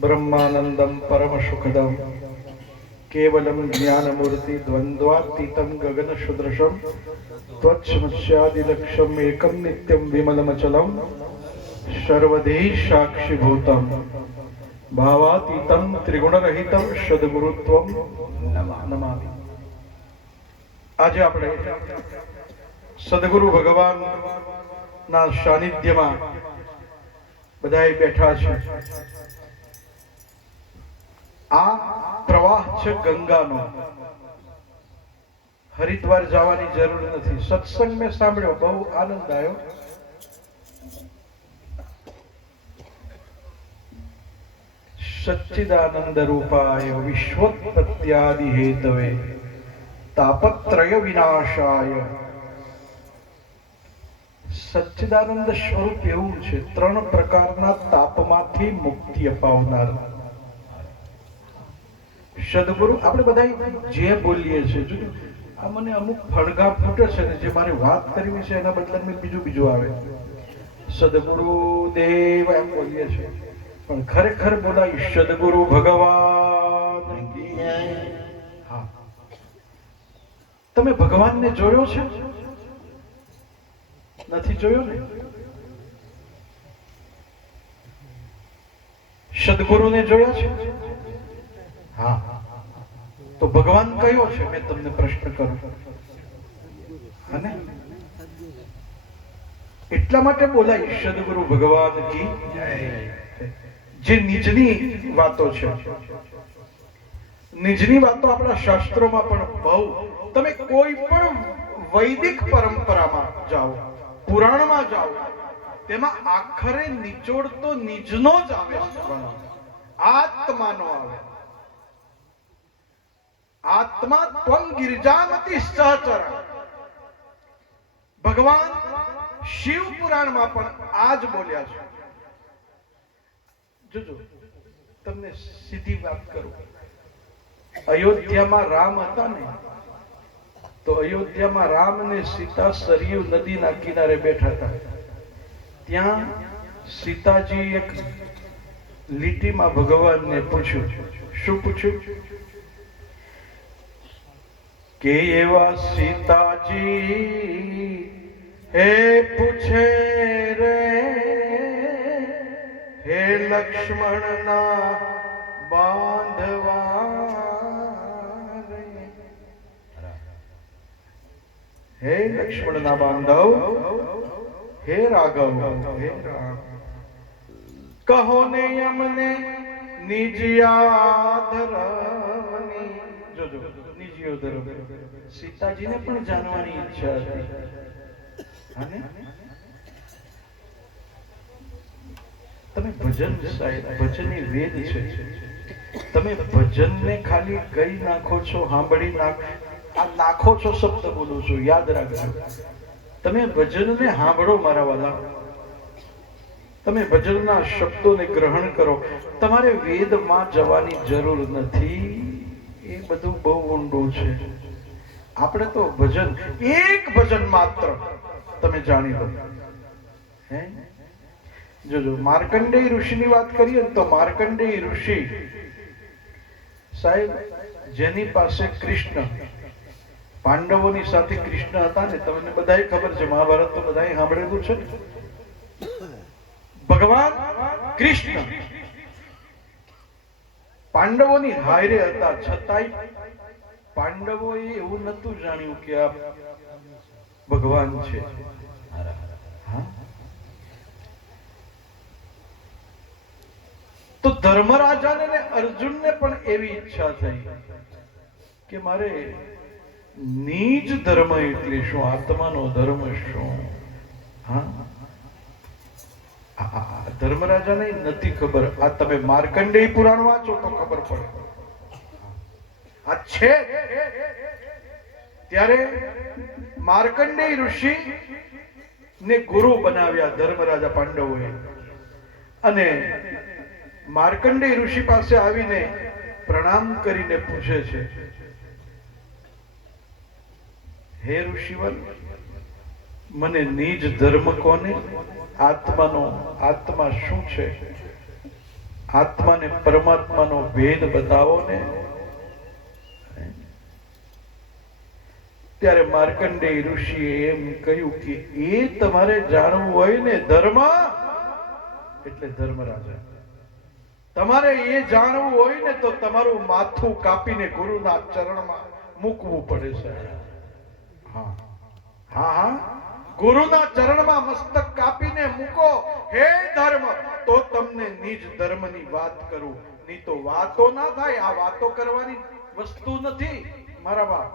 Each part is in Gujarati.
ब्रह्मानंदम परम सुखदम केवलम ज्ञानमूर्ति द्वंद्वातीतम गगन सुदृशम त्वच्छमस्यादिलक्ष्यम एकम नित्यम विमलमचलम सर्वदेश साक्षिभूतम भावातीतम त्रिगुणरहितम सद्गुरुत्वम नमामि। आज આપણે સદગુરુ ભગવાન ના સાનિધ્યમાં બધાય બેઠા છે। આ પ્રવાહ છે ગંગાનો। હરિદ્વાર જવાની જરૂર નથી। સત્સંગ મેં સાંભળ્યો, બહુ આનંદ આવ્યો। સચ્ચિદાનંદ રૂપાય વિશ્વોત્પત્યાદિ હેતવે તાપત્રય વિનાશાય। સચ્ચિદાનંદ સ્વરૂપ એવું છે, ત્રણ પ્રકારના તાપમાંથી મુક્તિ અપાવનાર સદગુરુ। આપણે બધા જે બોલીએ છીએ, આ મને અમુક ફણગા ફૂટે છે ને, જે મારે વાત કરવી છે એના બદલે બીજું આવે। સદગુરુ દેવ એમ બોલીએ છીએ, પણ ખરેખર બોલાય સદગુરુ ભગવાન કી જય। હા, તમે ભગવાનને જોયો છે? નથી જોયો ને? સદગુરુને જોયા છે? હા, તો ભગવાન કયો છે? મેં તમને પ્રશ્ન કરું। અને એટલા માટે બોલાય સદગુરુ ભગવાન કી જય। જે નિજની વાતો છે, નિજની વાતો આપણા શાસ્ત્રોમાં પણ બહુ। તમે કોઈ પણ વૈદિક પરંપરામાં જાઓ, પુરાણમાં જાઓ, તેમાં આખરે નિચોડ તો નિજનો જ આવે, આત્માનો આવે। આત્મા ત્વમ ગિરજામતિ સહચર। ભગવાન શિવ પુરાણમાં પણ આ જ બોલ્યા છે। જોજો, તમને સીધી વાત કરું। અયોધ્યામાં રામ હતા ને, તો અયોધ્યામાં રામ ને સીતા સરયુ નદીના કિનારે બેઠા હતા। ત્યાં સીતાજી એક લીટીમાં ભગવાનને પૂછ્યું। શું પૂછ્યું? કે એવા સીતાજી હે પૂછે રે, હે લક્ષ્મણ ના બાંધવા રે, હે લક્ષ્મણ ના બાંધવ, હે રાઘવ, હે રામ, કહો ને અમને નિજ યાદ રમની। જોજો, નિજ યાદ રમ, સીતાજીને પણ જાણવાની ઈચ્છા હતી। અને તમે ભજન સાહેબ, ભજન એ વેદ છે। તમે ભજનને ખાલી ગઈ નાખો છો, સાંભળી નાખો છો, શબ્દ બોલો છો, યાદ રાખજો। તમે ભજનને સાંભળો મારા વાલા, તમે ભજનના શબ્દોને ગ્રહણ કરો। તમારે વેદમાં જવાની જરૂર નથી, એ બધું બહુ ઊંડું છે। આપણે તો ભજન, એક ભજન માત્ર તમે જાણી લો। હે, જોજો, માર્કંડેય ઋષિની વાત કરીએ તો માર્કંડેય ઋષિ સાહેબ, જેની પાસે કૃષ્ણ, પાંડવોની સાથે કૃષ્ણ હતા ને, તમને બધાય ખબર છે, મહાભારત તો બધાય સાંભળેલું છે। ભગવાન કૃષ્ણ પાંડવોની હારે હતા, છતાંય પાંડવોએ એવું નતું જાણ્યું કે આ ભગવાન છે। તો ધર્મરાજાને ને અર્જુનને પણ એવી ઈચ્છા થઈ કે મારે નિજ ધર્મ એટલે શું, આત્માનો ધર્મ શું? હા, ધર્મરાજાને નથી ખબર। આ તમે માર્કંડેય પુરાણ વાંચો તો ખબર પડે। આ છે ત્યારે માર્કંડેય ઋષિ ને ગુરુ બનાવ્યા ધર્મરાજા પાંડવોએ। અને માર્કંડેય ઋષિ પાસે આવીને પ્રણામ કરીને પૂછે છે, હે ઋષિવર, મને નિજ ધર્મ કોને, આત્માનો, આત્મા શું છે? આત્મા ને પરમાત્માનો ભેદ બતાવો ને. ત્યારે માર્કંડેય ઋષિએ એમ કહ્યું કે એ તમારે જાણવું હોય ને ધર્મ એટલે ધર્મરાજા, તમારે એ જાણવું હોય ને તો તમારું માથું કાપીને ગુરુના ચરણમાં મૂકવું પડે છે. હા હા હા, ગુરુના ચરણમાં મસ્તક કાપીને મૂકો હે ધર્મ, તો તમને નિજ ધર્મની વાત કરું. નહીં તો વાતો ના થાય. આ વાતો કરવાની વસ્તુ નથી મારા બાપ.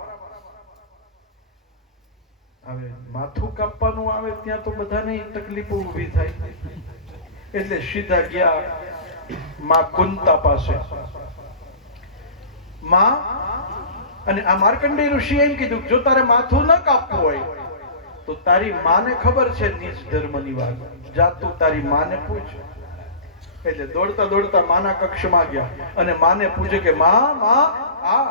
હવે માથું કાપવાનું આવે ત્યાં તો બધાને તકલીફો ઊભી થાય. એટલે સીધા ગયા માં કુંતા પાસે. માં અને આ માર્કંડેય ઋષિ એમ કીધું જો તારે માથું ન કાપવું હોય તો તારી માને ખબર છે નિજ ધર્મની વાત, જા તું તારી માને પૂછ. એટલે દોડતા દોડતા માના કક્ષમાં ગયા અને માને પૂછે કે માં આ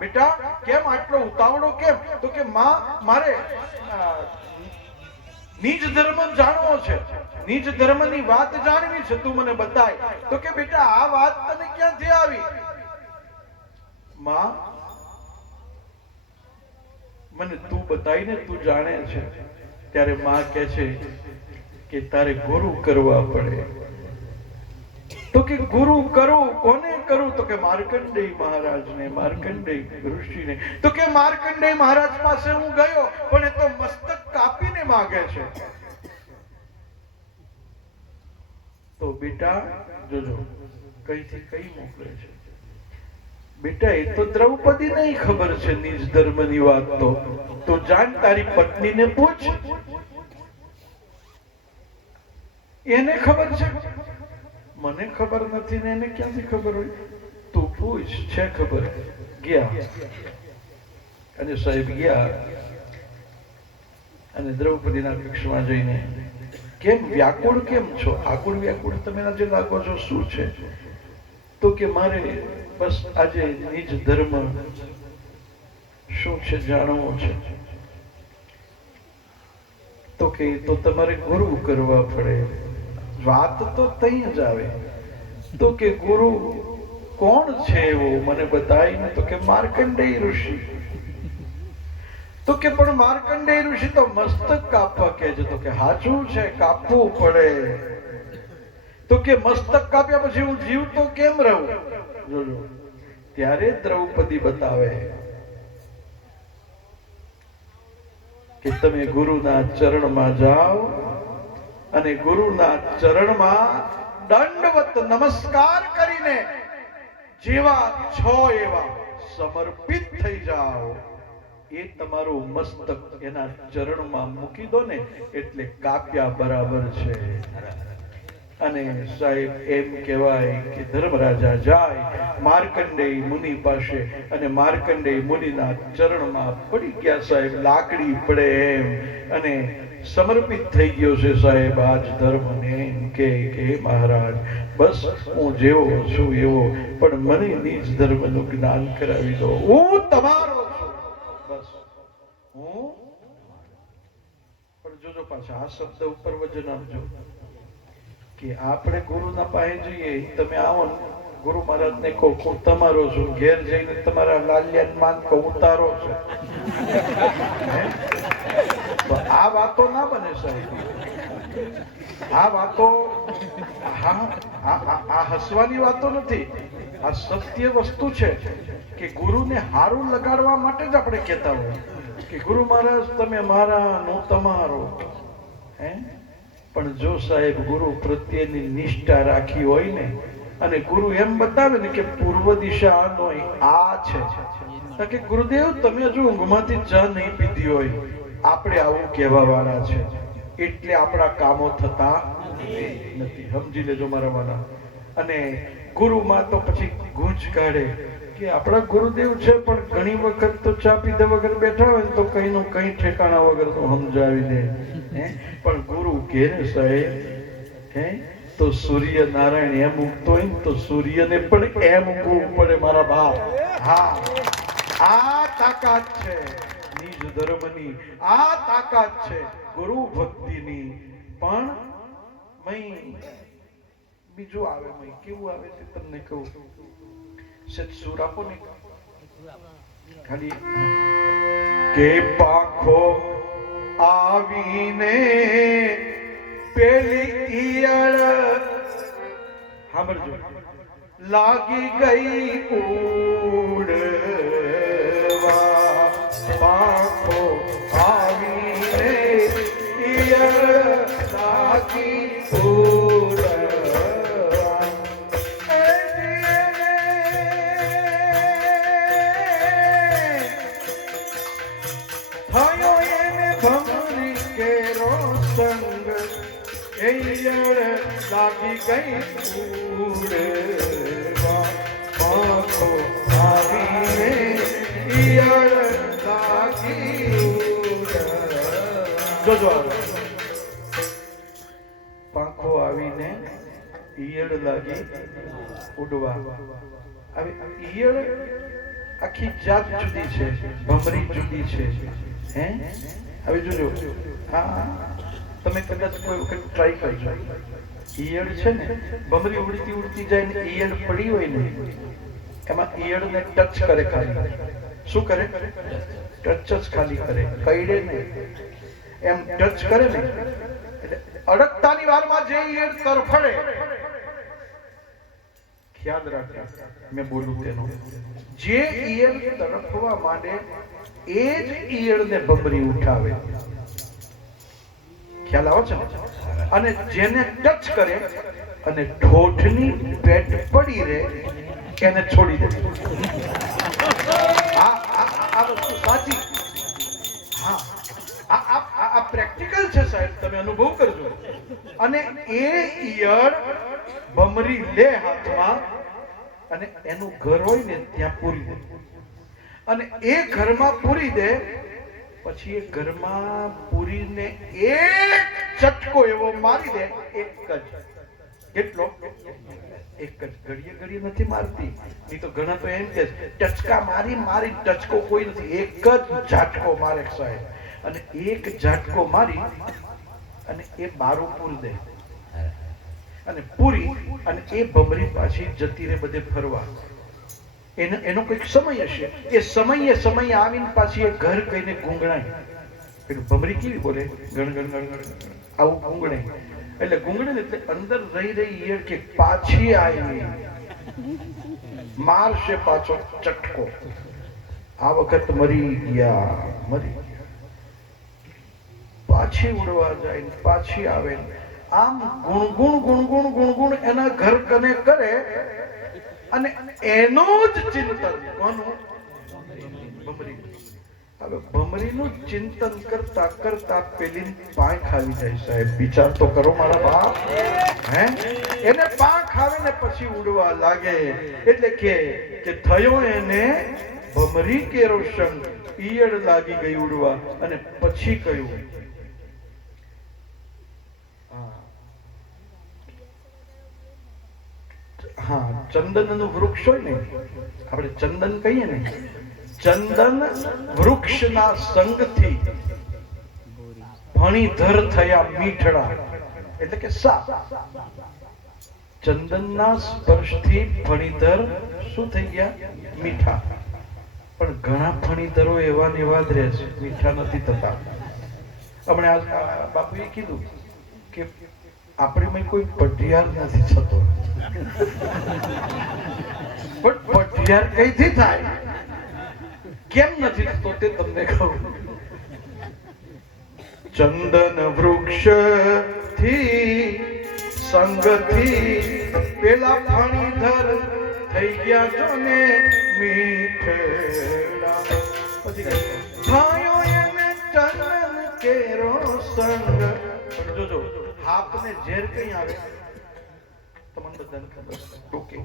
બેટા કેમ આટલો ઉતાવળો કેમ? તો કે માં મારે નિજ ધર્મ જાણવો છે, નિજ ધર્મની વાત જાણવી છે, તું મને બતાય. તો કે બેટા આ વાત તને ક્યાંથી આવી? માં મને તું બતાઈને તું જાણે છે. ત્યારે માં કહે છે કે તારે ગુરુ કરવા પડે. તો કે ગુરુ કરું કોને કરું? તો કે માર્કંડેય મહારાજને, માર્કંડેય ઋષિને. તો કે માર્કંડેય મહારાજ પાસે હું ગયો પણ એ તો મસ્તક કાપીને માંગે છે. તો બેટા જોજો કઈથી કઈ મોકલે છે. બેટા એ તો દ્રૌપદી નહીં ખબર છે નિજ ધર્મની વાત. તો જાણ તારી પત્નીને પૂછ, એને ખબર છે. મને ખબર નથી ને એને ક્યાંથી ખબર હોય? તું પૂછ, છે ખબર. ગયા અને સાહેબ ગયા અને દ્રૌપદીના કક્ષમાં જઈને કેમ વ્યાકુળ કેમ છો? આકુળ વ્યાકુળ તમે આજે લાગો છો, શું છે? તો કે મારે બસ આજે નિજ ધર્મ શું છે જાણવો છે. તો કે તો તમારે ગુરુ કરવા પડે. વાત તો તઈ જ આવે. તો કે ગુરુ કોણ છે એવો મને બતાવીને? તો કે માર્કંડેય ઋષિ. તો કે પણ માર્કંડેય ઋષિ તો મસ્તક કાપવા કહે છે. તો કે સાચું છે, કાપવું પડે. તો કે મસ્તક કાપ્યા પછી હું જીવતો કેમ રહું? જોજો ત્યારે દ્રૌપદી બતાવે કે તમે ગુરુના ચરણમાં જાઓ અને ગુરુના ચરણમાં દંડવત નમસ્કાર કરીને જેવા છો એવા સમર્પિત થઈ જાઓ. એ તમારું મસ્તક એના ચરણમાં મૂકી દો ને એટલે કાપ્યા બરાબર છે. અને સાહેબ એમ કહેવાય કે ધર્મરાજા જાય માર્કંડેય મુનિ પાસે અને માર્કંડેય મુનિના ચરણમાં પડી ગયા. સાહેબ લાકડી પડે એમ અને સમર્પિત થઈ ગયો છે સાહેબ આજ ધર્મને. એમ કે મહારાજ બસ હું જેવો છું એવો, પણ મને નિજ ધર્મનું જ્ઞાન કરાવી દો. હું તમારો છું, બસ હું. પણ જોજો પાછા આ શબ્દ ઉપર વજન આપજો કે આપણે ગુરુના પાસે જઈએ, તમે આવો ને ગુરુ મહારાજ ને કહો હું તમારો છું, ઘેર જઈને તમારા લાલિયાન માન કહો ઉતારો છે. તો આ વાતો ના બને સાહેબ. આ વાતો આ હસવાની વાતો નથી. આ સત્ય વસ્તુ છે કે ગુરુને હારું લગાડવા માટે જ આપણે કહેતા હોય કે ગુરુ મહારાજ તમે મારા નો તમારો. પણ જો સાહેબ ગુરુ પ્રત્યેની નિષ્ઠા રાખી હોય ને અને ગુરુ એમ બતાવે ને કે પૂર્વ દિશા નો આ છે કે ગુરુદેવ તમે હજુ ઊંઘમાંથી ચા નહીં પીધી હોય, આપણે આવું કહેવા વાળા છે એટલે આપણા કામો થતા નથી. સમજી લેજો મારા વાળા. અને ગુરુમાં તો પછી ગૂંચ કાઢે કે આપણા ગુરુદેવ છે પણ ઘણી વખત તો ચા પીધા વગર બેઠા હોય તો કઈ નું કઈ ઠેકાણા વગર તો સમજાવી દે. પણ ગુરુ કે સાહેબ તો સૂર્ય નારાયણ એમ ઉગતો હોય ને તો સૂર્યને પણ એમ ઉગવું પડે મારા બાપ. હા, આ તાકાત છે નિજ ધર્મની, આ તાકાત છે ગુરુ ભક્તિની. પણ બીજું આવે કેવું આવે તે તમને કહું. સત સુર આપો ને ખાલી કે પાંખો આવીને પેલી ઈયળ સાંભળજો લાગી ગઈ ઉડવા. પાંખો આવીને ઈયળ લાગી લાગી ગઈ ઉડવા. પાંખો આવીને ઈયળ લાગી ઉડવા. જોજો પાંખો આવીને ઈયળ લાગી ઉડવા. હવે ઈયળ આખી જાત જુદી છે, ભમરી જુદી છે. હે હવે જોજો, હા તમે કદાચ કોઈ વખત ટ્રાય કરજો. ઈયળ છે ને ભમરી ઉડતી ઉડતી જાય ને ઈયળ પડી હોય ને એમાં ઈયળને ટચ કરે, ખાલી શું કરે? ટચ જ ખાલી કરે, કઈડે નહીં. એમ ટચ કરે ને એટલે અડકતાની વારમાં જે ઈયળ તરફડે, ખ્યાલ રાખજો મેં બોલું તેનો, જે ઈયળ તરફવા માંડે એ જ ઈયળને ભમરી ઉઠાવે. ખ્યાલ આવે છે? અને જેને ટચ કરે અને ઠોઠની પેટ પડી રહે એને છોડી દે. આ વસ્તુ સાચી. હા, આ પ્રેક્ટિકલ છે સાહેબ, તમે અનુભવ કરજો. અને એ ઈયળ ભમરી લે હાથમાં અને એનું ઘર હોય ને ત્યાં પૂરી દે. અને એ ઘરમાં પૂરી દે પછી એ ઘરમાં પૂરીને એક ચટકો એવો મારી દે, એક જ. કેટલો? એક જ. ઘડીએ ઘડીએ નથી મારતી. એ તો ઘણા તો એમ કે ટચકા મારી ટચકો કોઈ નથી, એક જ ઝાટકો મારે સાહેબ. અને એક ઝાટકો મારી અને એ બારું પૂરી દે અને પૂરી અને એ ભમરી પાછી જતી રહે બધે ફરવા. એનો કોઈક સમય હશે, એ સમય આવીને પાછી એ ઘર કહીને ગુંગણાય. એટલે ભમરી કેવી બોલે? ગણ ગણ ગણ ગણ આવું ગુંગણાય. એટલે ગુંગણે એટલે અંદર રહી ઈયળ કે પાછી આવી મારશે પાછો ચટકો. આ વખત મરી ગયા. પાછી ઉડવા જાય, પાછી આવે. આમ ગુણગુણ એના ઘર કને કરે અને એનું જ ચિંતન. કોનું? ભમરી. હવે ભમરીનું ચિંતન કરતા કરતા પેલી પાંખ આવી જાય સાહેબ. વિચાર તો કરો મારા બાપ. હે એને પાંખ આવે ને પછી ઉડવા લાગે. એટલે કે થયો એને ભમરી કેરો સંગ, ઈયળ લાગી ગઈ ઉડવા. અને પછી કયું? હા, ચંદન નું વૃક્ષ હોય ને, આપણે ચંદન કહીએ ને, ચંદન વૃક્ષના સંગથી ફણીધર થયા મીઠડા. એટલે કે સાપ. ચંદનના સ્પર્શથી ફણીધર શું થઈ ગયા? મીઠા. પણ ઘણા ફણીધરો એવા ને એવા જ રહે છે, મીઠા નથી થતા. હમણાં બાપુએ કીધું કે આપણીમાં કોઈ પઢિયાર નથી થતો. પણ પઢિયાર કઈથી થાય? કેમ નથી થતો તે તમને કહું. ચંદન વૃક્ષ થી સંગથી પેલા ફણીધર થઈ ગયા જો ને મીઠડા. પછી થયો એને ચંદન કેરો સંગ. જોજો, હાપને ઝેર કઈ આવે તમને બધાને ખબર? ટોકે.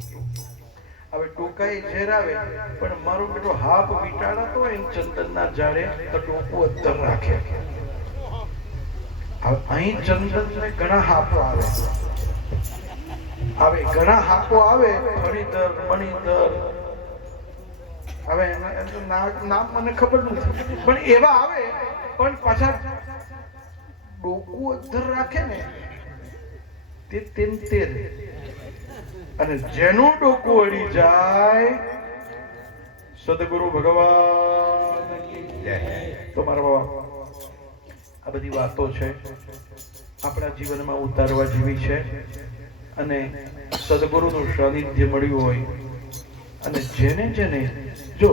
હવે ટોકાએ ઝેર આવે, પણ મારો બેટો હાપ વીટાડાતો હોય ચંદનના ઝાડે તો ટોકું અત્તર રાખે. અહીં ચંદન ઘણા હાપો આવે, ઘણા હાપો આવે. ફણીધર, મણીધર, હવે નામ મને ખબર નથી, પણ એવા આવે. પણ પાછા ડોકું અધર રાખે ને તે તેમ તે અને જેનું ડોકું અડી જાય સદગુરુ ભગવાન તો મારા બાબા આ બધી વાતો છે આપણા જીવનમાં ઉતારવા જેવી છે અને સદગુરુનું સાનિધ્ય મળ્યું હોય અને જેને જો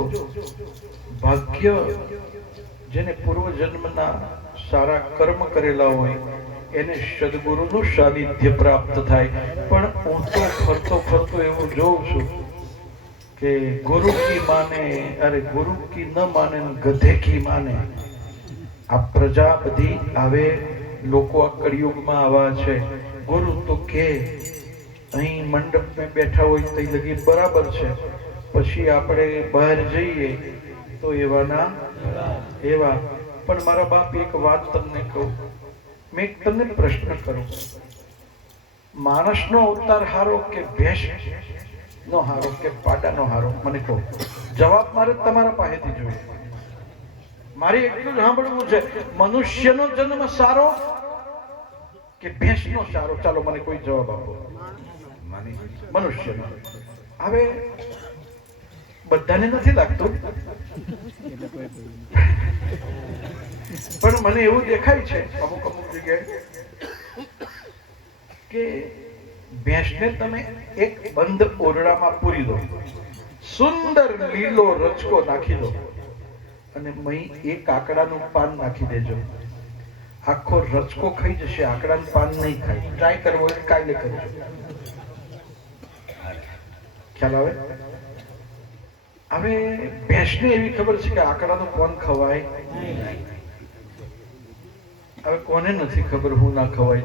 ભાગ્ય જેને પૂર્વજન્મના સારા કર્મ કરેલા હોય એને સદગુરુનું સાનિધ્ય પ્રાપ્ત થાય. પણ હું તો ફરતો એવું જોઉં છું કે ગુરુ કી માને અરે ગુરુ કી ન માને ગધે કી માને. આ પ્રજા બધી આવે લોકો આ કળિયુગમાં આવા છે. ગુરુ તો કે અહીં મંડપમાં બેઠા હોય તો લગી બરાબર છે, પછી આપણે બહાર જઈએ તો એવાના એવા. પણ મારા બાપ એક વાત તમને કહું, મેં તમને પ્રશ્ન કરું, માણસનો અવતાર હારો કે ભેંસ નો હારો કે પાડાનો હારો? મને કહો. જવાબ મારે તમારા પાસેથી જોઈએ. મારે એટલું જ સાંભળવું છે, મનુષ્યનો જન્મ સારો કે ભેંસનો સારો? ચાલો મને કોઈ જવાબ આપો. મનુષ્યનો. હવે બધાને નથી લાગતું, પણ મને એવું દેખાય છે અમુક જગ્યાએ કે ભેંસને તમે એક બંધ ઓરડામાં પૂરી દો, સુંદર લીલો રચકો નાખી દો અને મહી એક આકડાનું પાન નાખી દેજો. આખો રચકો ખાઈ જશે, આકડાનું પાન નહીં ખાય. ટ્રાય કરવો હોય કાલે કરજો. ખ્યાલ આવે? હવે ભેંસને એવી ખબર છે કે આકડાનું પાન ખવાય. હવે કોને નથી ખબર હું ના ખવાય?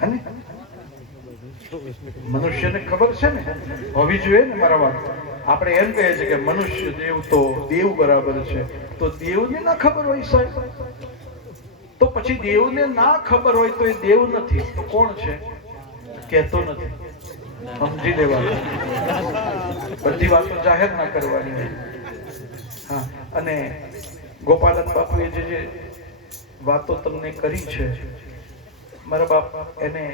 હે? મનુષ્યને ખબર છે ને, હોવી જોઈએ ને મારા વાત. આપણે એમ કહીએ છીએ કે મનુષ્ય દેવ તો દેવ બરાબર છે, તો દેવને ના ખબર હોય સાહેબ? તો પછી દેવને ના ખબર હોય તો એ દેવ નથી તો કોણ છે? કહેતો નથી. સમજી લેવાનું, બધી વાતો જાહેર ના કરવાની. હા, અને ગોપાલન બાપુએ જે વાતો તમને કરી છે મારા બાપ, એને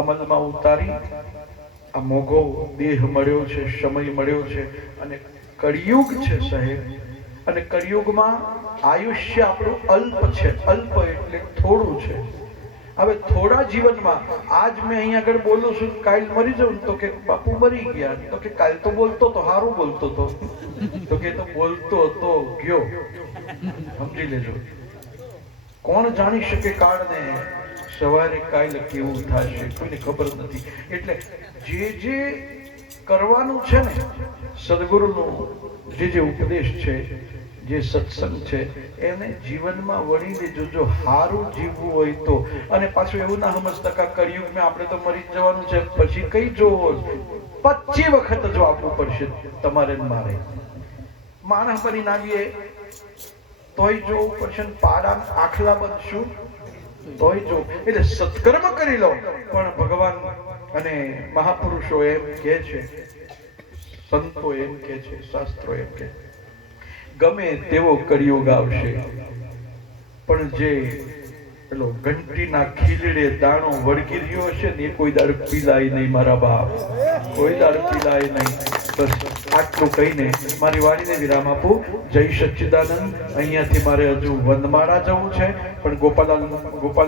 અમલમાં ઉતારી આ મોઘો દેહ મળ્યો છે, સમય મળ્યો છે અને કળિયુગ છે સાહેબ. અને કળિયુગમાં આયુષ્ય આપણું અલ્પ છે. અલ્પ એટલે થોડું છે. હવે થોડા જીવનમાં આજ મેં અહીંયા આગળ બોલું છું, કાલ મરી જાઉં તો કે બાપુ મરી ગયા, તો કે કાલ તો બોલતો તો સારું બોલતો તો, તો કે તો બોલતો તો ગયો. સમજી લેજો. કોણ જાણી શકે કાળને? સવારે કાલ કેવું થશે કોઈને ખબર નથી. એટલે જે કરવાનું છે ને, સદગુરુનો જે ઉપદેશ છે, જે સત્સંગ છે, એને જીવનમાં વળી લેજો. જો સારું જીવવું હોય તો. અને પાછું એવું ના સમજતા કે કળિયુગમાં આપણે તો મરી જવાનું છે, પછી કઈ જોવો 25 વખત જો આપવું પડશે તમારે મારે. માણસ બની નાવીએ તોય જોવું પડશે, પાડા આખલા બનશું તોય જો. એટલે સત્કર્મ કરી લો. પણ ભગવાન અને મહાપુરુષો એમ કે છે, સંતો એમ કે છે, શાસ્ત્રો એમ કે ગમે તેવો કળિયુગ આવશે, પણ જે પેલો ઘંટીના ખીલડે દાણો વળગી રહ્યો હશે ને એ કોઈ દાડ પીલાય નહીં મારા બાપ, કોઈ દાડ પીલાય નહીં. બસ આટલું કહીને મારી વાણીને વિરામ આપું. જય સચ્ચિદાનંદ. અહીંયાથી મારે હજુ વનમાળા જવું છે, પણ ગોપાલ